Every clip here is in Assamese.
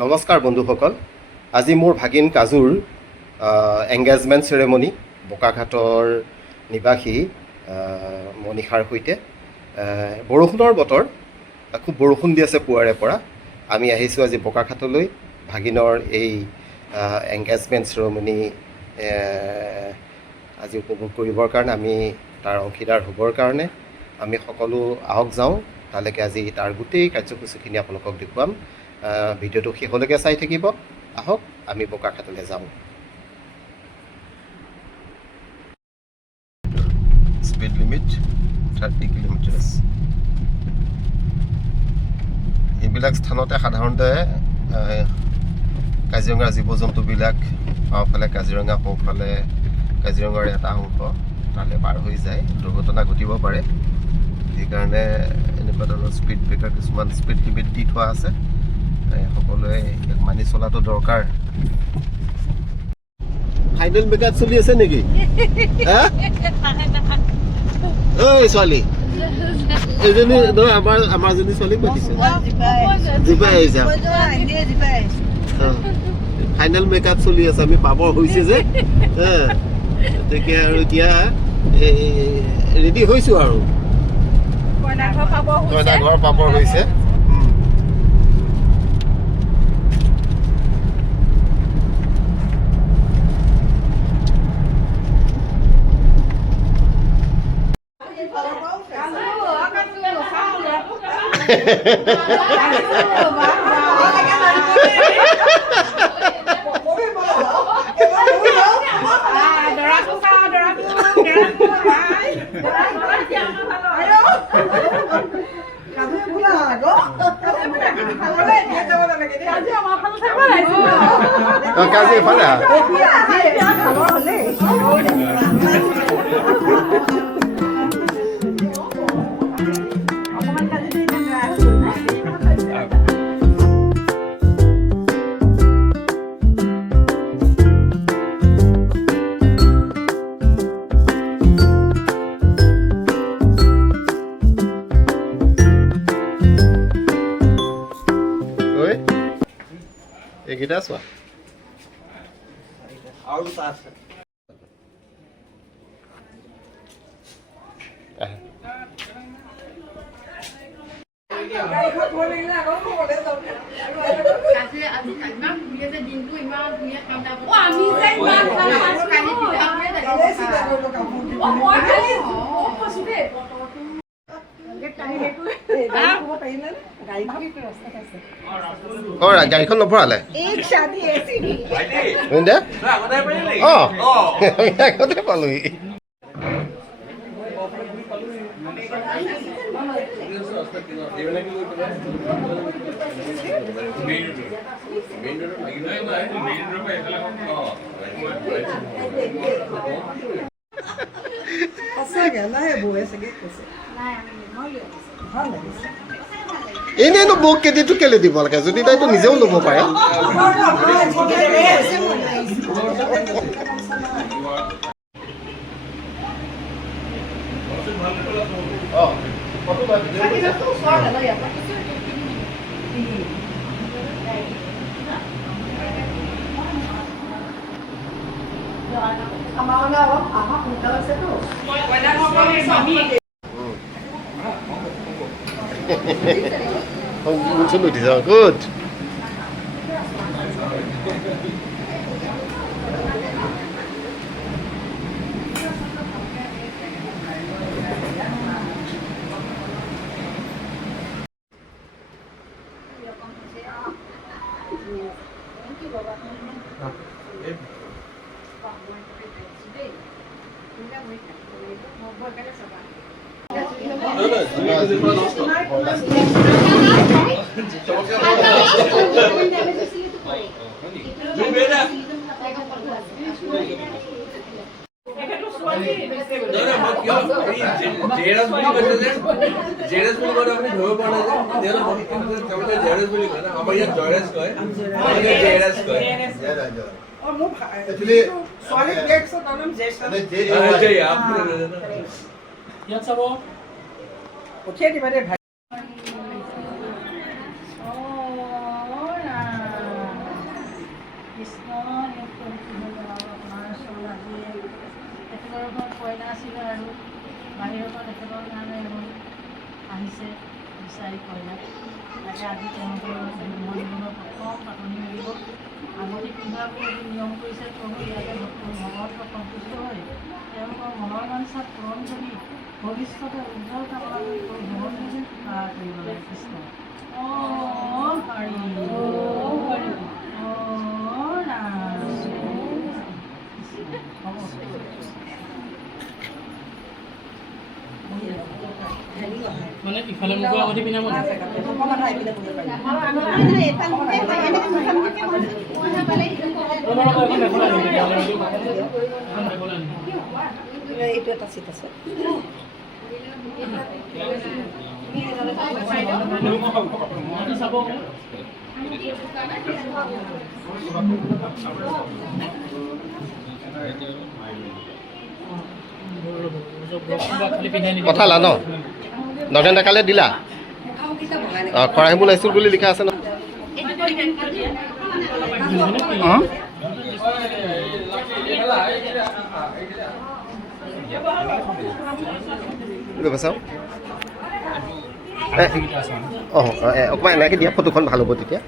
নমস্কাৰ বন্ধুসকল, আজি মোৰ ভাগিন কাজুৰ এংগেজমেণ্ট চেৰেমনি বোকাখাটৰ নিবাসী মনীষাৰ সৈতে। বৰষুণৰ বতৰ, খুব বৰষুণ দি আছে পুৱাৰে পৰা। আমি আহিছোঁ আজি বোকাখাটলৈ ভাগিনৰ এই এংগেজমেণ্ট চেৰেমনি আজি উপভোগ কৰিবৰ কাৰণে, আমি তাৰ অংশীদাৰ হ'বৰ কাৰণে। আমি সকলো আহক যাওঁ তালৈকে। আজি তাৰ গোটেই কাৰ্যসূচীখিনি আপোনালোকক দেখুৱাম। ভিডিঅ'টো শেষলৈকে চাই থাকিব। আহক আমি বোকাখাটলৈ যাওঁ। Speed limit 30 kilometre. এইবিলাক স্থানতে সাধাৰণতে কাজিৰঙাৰ জীৱ জন্তুবিলাক বাওঁফালে কাজিৰঙা, সোঁফালে কাজিৰঙাৰ এটা অংশ তালৈ পাৰ হৈ যায়, দুৰ্ঘটনা ঘটিব পাৰে। সেইকাৰণে এনেকুৱা ধৰণৰ স্পীড ব্ৰেকাৰ, কিছুমান স্পীড লিমিট দি থোৱা আছে। সকলোৱে ইয়াক মানি চলাটো দৰকাৰ। ফাইনেল মেকআপ চলি আছে নেকি? ঐ ছোৱালী, এইজনী আমাৰ জনী ছোৱালীক মাতিছে। জিপাই আহিছা? ফাইনেল মেকআপ চলি আছে, আমি পাবৰ হৈছে যে, গতিকে আৰু এতিয়া ৰেডি হৈছো আৰু কইনা ঘৰ পাবৰ হৈছে। কাজে ফালে এইকেইটা চোৱা আৰু দুটা আছে। গাড়ীখন নভৰালে আগতে পালোহি। এনেইনো বৌক কেতিয়াটো কেলে দিব লাগে যদি তাইতো নিজেও ল'ব পাৰে। মুঠো উঠি যাওঁ গুড। বিচাৰিছিলে আৰু বাহিৰৰ পৰা তেখেতৰ কাৰণে এখন আহিছে বিচাৰি কইনা। তাকে আজি তেওঁলোকৰ জন্মদিনৰ প্ৰথম পাতনি মেলিব। আগতে পিন্ধাবোৰ এটি নিয়ম কৰিছে প্ৰভু ইয়াতে ভগৱত সন্তুষ্ট হৈ তেওঁলোকৰ মনৰ বাঞ্ছা পূৰণ কৰি ভৱিষ্যতে উজ্জ্বল কামনা কৰি ভগৱান কৰিব লাগে কৃষ্ণ। হৰি মানে ইফালে মুখৰ আগতে পিন্ধা মানে এইটো এটা চিট আছে। চাব কথা লা ন নগেন ডেকালে দিলা খৰাহিমুল হাইস্কুল বুলি লিখা আছে ন চাওঁ অঁ অকণমান এনেকৈ দিয়া ফটোখন ভাল হ'ব তেতিয়া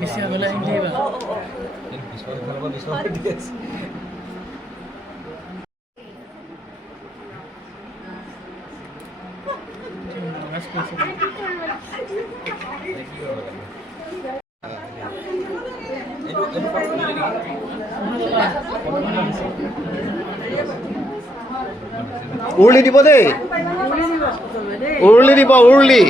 বেছি আগলৈ আহিম দেই উৰুলি দিব দেই উৰুলি দিব উৰুলি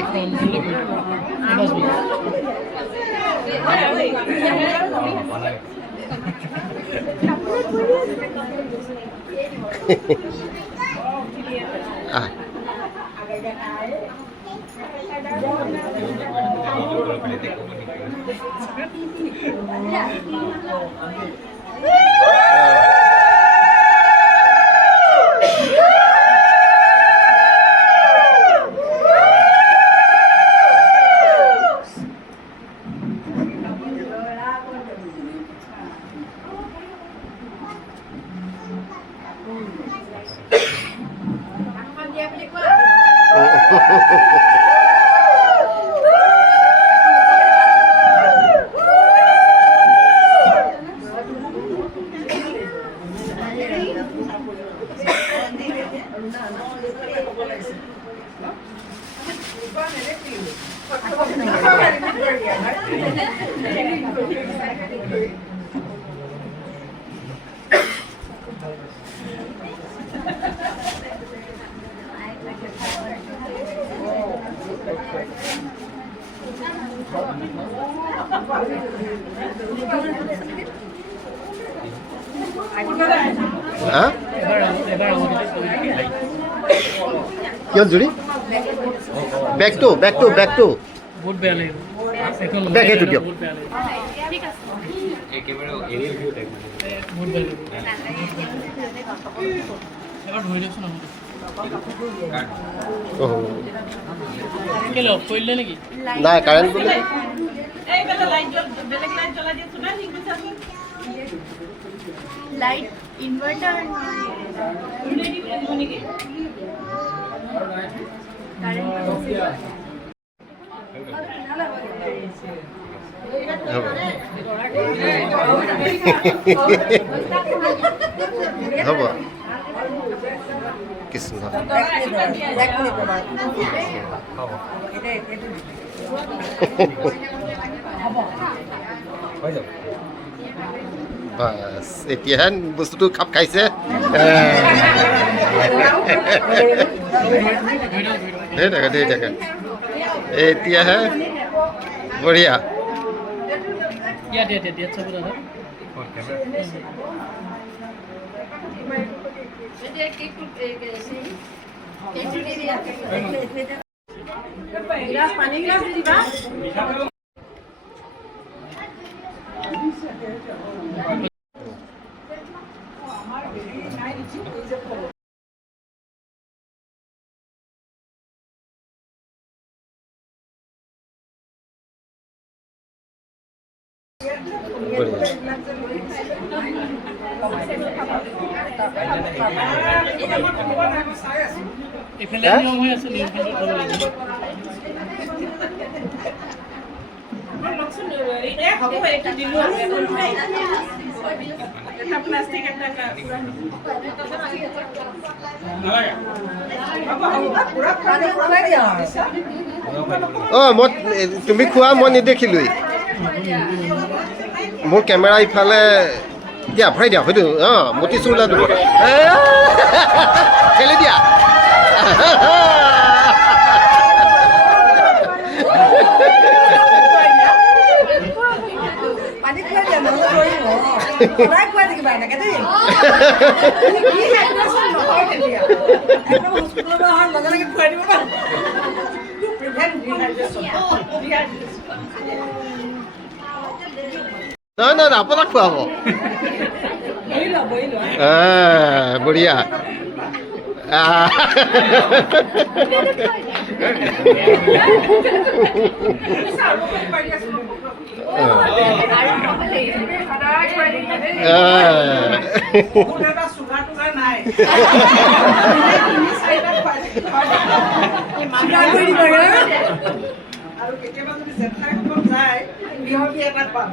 কিয় জুৰি বেগটো বেগটো বেগটো বহুত বেয়া লাগিব বেগ সেইটো দিয়ক একেবাৰে এৰিয়েল ভিউ টাইপ বহুত বেয়া লাগিব এবাৰ ধৰি দিয়কচোন কেলৈ অফ কৰিলে নেকি নাই কাৰেণ্ট বুলি লাইট ইনভার্টার হ'ব কৃষ্ণ বাছ এতিয়াহে বস্তুটো খাপ খাইছে দেই থাকে এতিয়াহে বঢ়িয়া এইফালে নিয়ম হৈ আছে নিয়মখিনি কৰিব লাগিব মই তুমি খোৱা মই নেদেখিলোঁৱেই মোৰ কেমেৰা ইফালে দিয়া ভৰাই দিয়া হয়তো মতি চুৰলা দিব খেলি দিয়া নহয় নহয় আপোনাক খুৱাব বঢ়িয়া আৰু কেতিয়াবা যদি জেঠাই সকল যায় বিহকি এটা পাম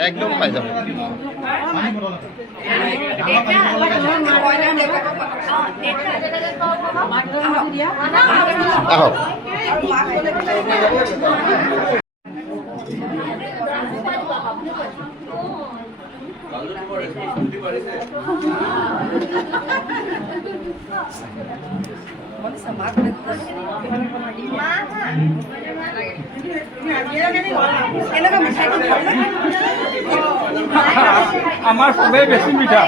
একদম পাই যাব আহক আমার সবাই বেশি মিঠা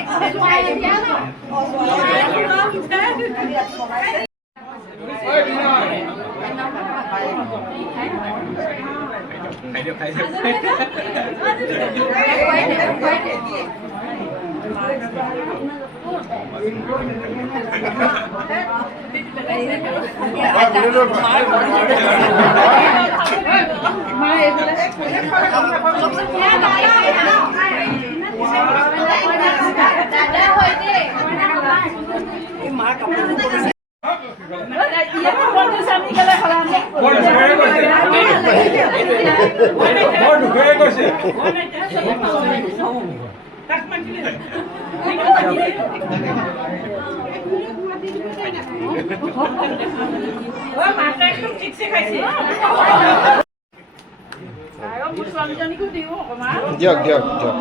দিয়ক দিয়ক দিয়ক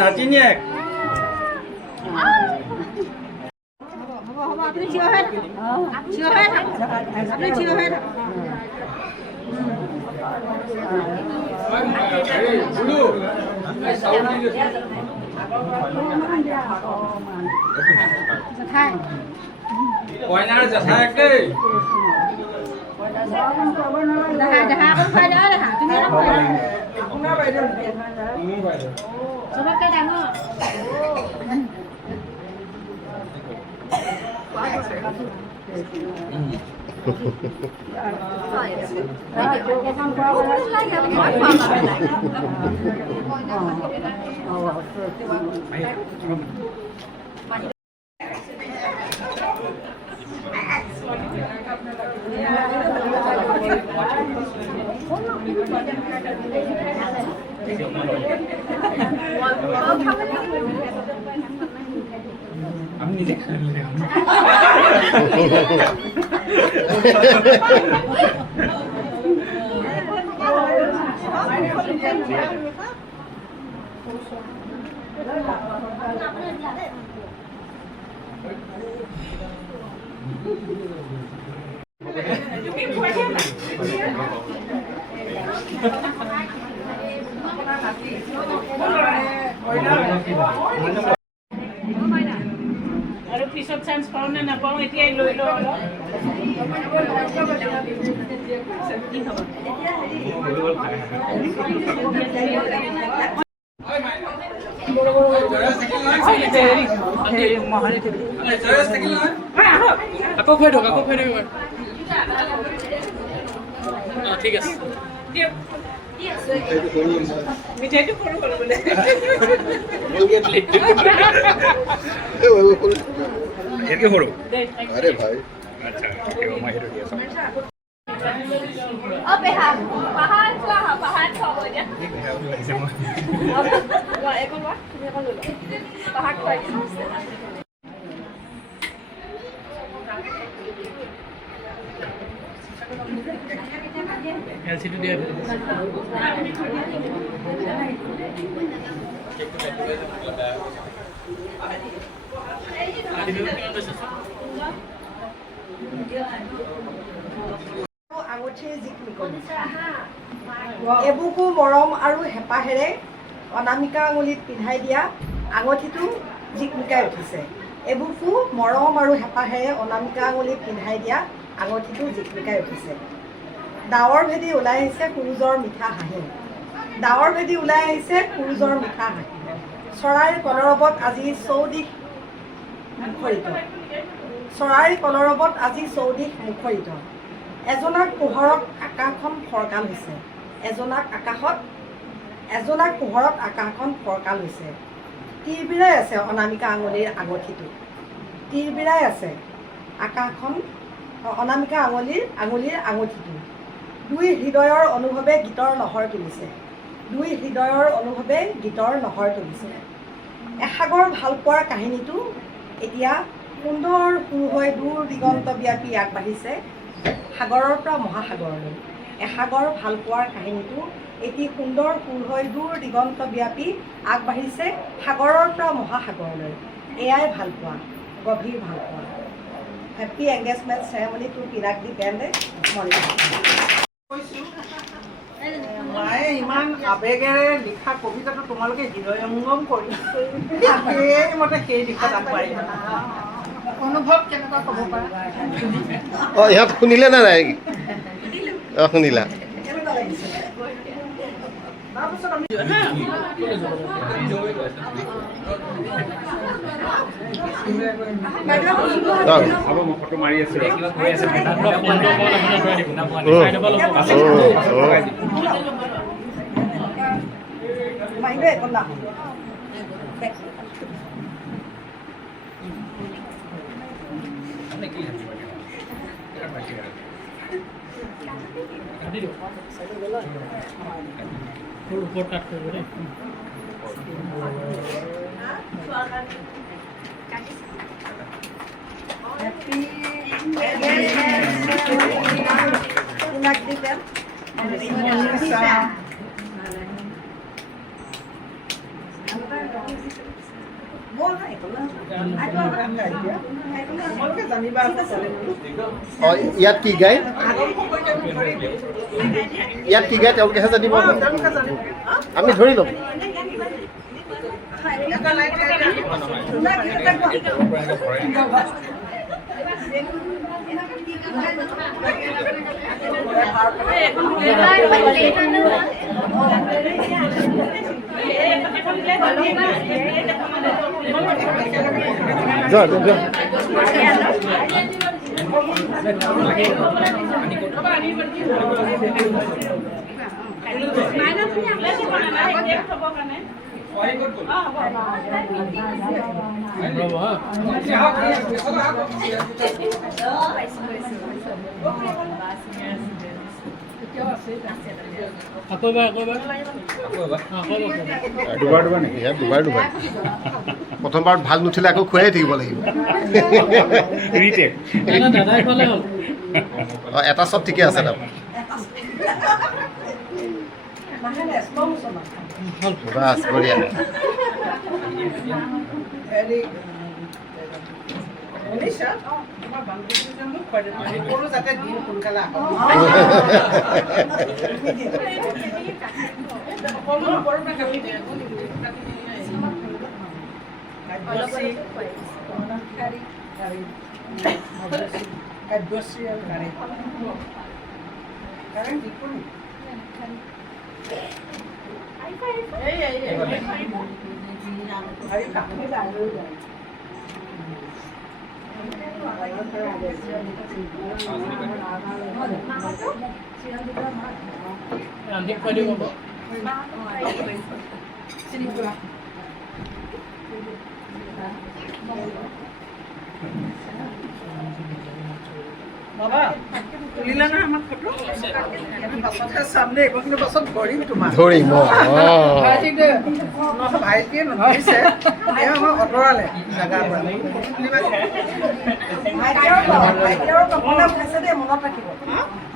নাতিনিয়েক আপনি থিয় হৈ থাকক আপনি থিয় হৈ থাকক কইনাৰ জেঠায়েক দেই দেখা আকৌ খুৱাই দিয়া দেখা তুমি অলপ খুৱাই দিয়া আপোনাৰ বাইদেউ মোৰ বাইদেউ চবতকৈ ডাঙৰ আমি নিজে আৰু পিছত চান্স পাওঁ নে নাপাওঁ এতিয়াই লৈ লওঁ অলপ কি খবৰ আকৌ খুৱাই দিয়ক ঠিক আছে মিঠাইটো সৰু হ'ল বোলে একে সৰু আরে ভাই আচ্ছা মই সেইটো দি আছো Oh, behag. Pahan ko ha, pahan ko ba niya? লাগিছে মই Wa eko ba? Eko lulo. Pahag ko niya. LCD দিয়া আঙুঠিৰ জিকমিকনি এবুকু মৰম আৰু হেঁপাহেৰে অনামিকা আঙুলিত পিন্ধাই দিয়া আঙুঠিটো জিকমিকাই উঠিছে এবুকু মৰম আৰু হেঁপাহেৰে অনামিকা আঙুলিত পিন্ধাই দিয়া আঙুঠিটো জিকমিকাই উঠিছে ডাৱৰ ভেদি ওলাই আহিছে সূৰুজৰ মিঠা হাঁহি ডাৱৰ ভেদি ওলাই আহিছে সূৰুজৰ মিঠা হাঁহি চৰাইৰ কলৰৱত আজি চৌদিশ মুখৰিত চৰাইৰ কলৰৱত আজি চৌদিশ মুখৰিত এজনাক পোহৰত আকাশখন ফৰকাল হৈছে এজনাক পোহৰত আকাশখন ফৰকাল হৈছে তিৰবিৰাই আছে অনামিকা আঙুলিৰ আঙুঠিটো তিৰবিৰাই আছে আকাশখন অনামিকা আঙুলিৰ আঙুঠিটো দুই হৃদয়ৰ অনুভৱে গীতৰ লহৰ তুলিছে দুই হৃদয়ৰ অনুভৱে গীতৰ লহৰ তুলিছে এসাগৰ ভালপোৱাৰ কাহিনীটো এতিয়া সুন্দৰ সুৰ হৈ দূৰ দিগন্ত ব্যাপী আগবাঢ়িছে সাগৰৰ পৰা মহাসাগৰলৈ এসাগৰ ভালপোৱাৰ কাহিনীটো এটি সুন্দৰ সুৰ হৈ দূৰ দিগন্ত ব্যাপী আগবাঢ়িছে সাগৰৰ পৰা মহাসাগৰলৈ এয়াই ভালপোৱা গভীৰ ভালপোৱা হেপী এংগেজমেণ্ট চেৰেমনি টু পিনাকদি বেণ্ডে মৰিগাঁও মায়ে ইমান আৱেগেৰে লিখা কবিতাটো তোমালোকে হৃদয়ংগম কৰি সেইমতে সেই দিশত আগবাঢ়ি অনুভৱ কেনেকুৱা ক'ব পাৰা অঁ ইহঁত শুনিলে নে নাই অঁ শুনিলা কেনেকুৱা লাগিছে তাৰপিছত আমি হ'ব মই ফটো মাৰি আছো মাহিবে একো না ওপৰত কাট কৰিব দেই Happy Pinakdi band. তোমালোকে জানিবা অঁ ইয়াত কি গায় ইয়াত কি গায় তেওঁলোকেহে জানিব আমি ধৰি ল'ম যোৱা যোৱা আকৌ এবাৰ আকৌ এবাৰ আকৌ দুবাৰ দুবাৰ নেকি ইয়াত দুবাৰ প্ৰথমবাৰত ভাল নুঠিলে আকৌ খুৱাই থাকিব লাগিব ৰিটেক দাদাই ক'লে হ'ল অঁ এটা চব ঠিকে আছে তাৰ বাছ বঢ়িয়া হেৰি শুনিছা তোমাৰ বান্ধৱীজনী মোক খুৱাই দিবা সকলো যাতে দিন সোনকালে আহক সকলো ওপৰতে কাটি দিয়ে কাব্যশ্ৰী আৰু কাৰেণ যিকোনো আৰু কাপোৰ ৰান্ধি খুৱাই দিব বাবা তুলিলা না আমাৰ ফটো পাছতহে চাম দেই মই কিন্তু পাছত ধৰিম তোমাক ধৰিম ভাইটিয়ে নধৰিছে তেওঁ আমাক আঁতৰালে জেগাৰ পৰা ভাইটি আৰু তপনে উঠাইছে দেই মনত ৰাখিব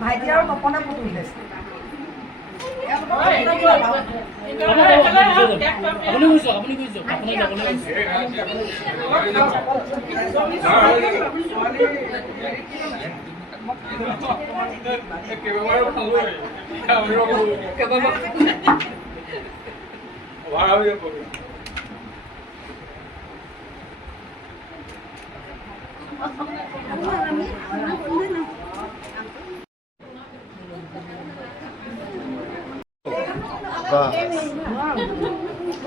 ভাইটি আৰু তপনে ফটো উঠাইছে আপুনি গৈছে আপুনি যাবলৈ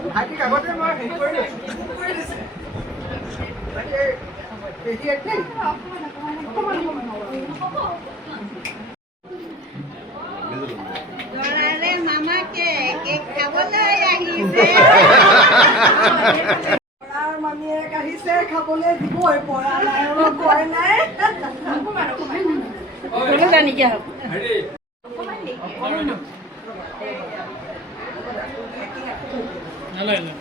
ভাইটিক আগতে মই হেৰি কৰি দিছোঁ পেহী একেই ল'ৰাৰে মামাকে কেক খাবলৈ আহিছে পৰাৰ মামীয়েক আহিছে খাবলৈ দিবই পৰা নাই অলপ কয় নাই নালাগে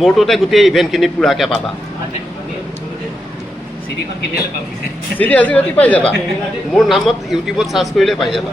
মোৰটোতে গোটেই ইভেণ্টখিনি পূৰাকৈ পাবা চিডিখন কেতিয়ালৈ পাম চিডি আজি ৰাতি পাই যাবা মোৰ নামত ইউটিউবত চাৰ্চ কৰিলে পাই যাবা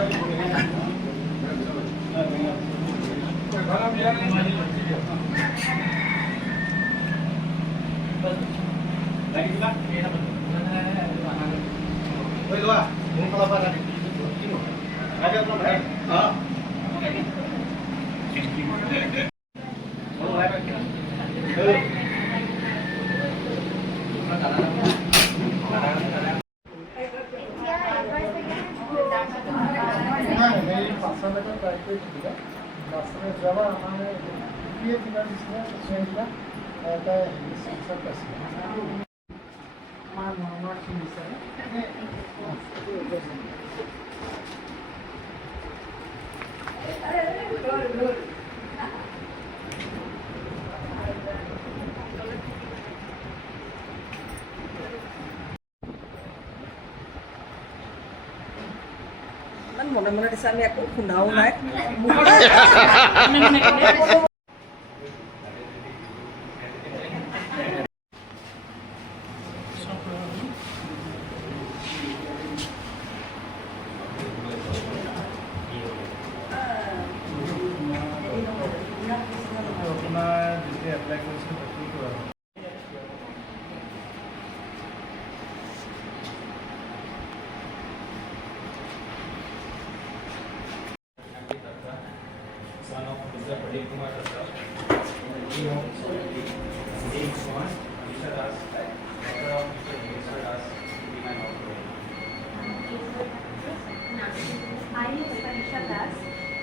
ইমান মনে মনে দিছে আমি একো শুনাও নাই Son of Mr. Pradeep Kumar Datta. He owns James Swan, Alisha Das, daughter of Mr. Yeshwar Das, to be my daughter. I, Alisha Das,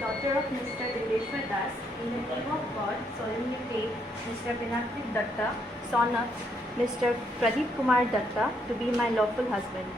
daughter of Mr. Yeshwar Das, in the name of God, solemnly take Mr. Pinaki Datta, son of Mr. Pradeep Kumar Datta, to be my lawful husband.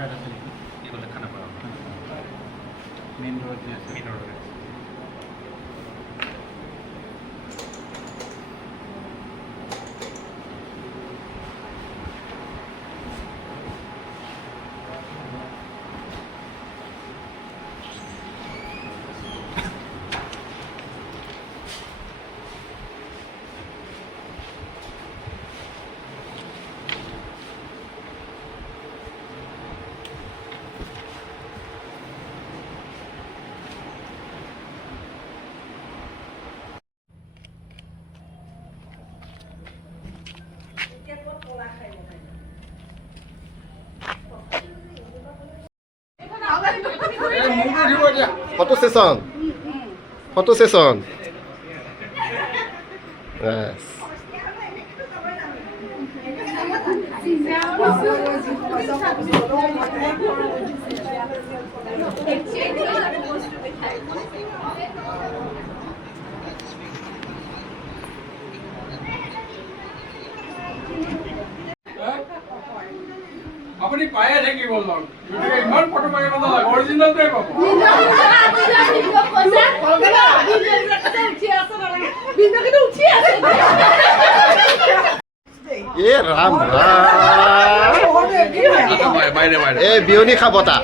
খানাপাৰাত আছে নেকি? কি ক'লে খানাপাৰা মেইন ৰোড যে আছে। মেইন ৰোডত photo session photo session Yes. আপুনি পায়ে থাকিব লগ ইমান ফটো মাৰিব নালাগে অৰিজিনেলটোৱে পাব এ ৰাম ৰাম এ বিয়নি খাবতা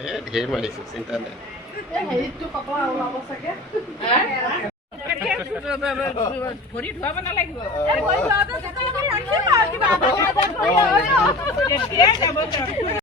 এ ঢেৰ মাৰিছো চিন্তা নাই ভৰি ধুৱাব নালাগিব ভৰি ধুৱাব নালাগিব।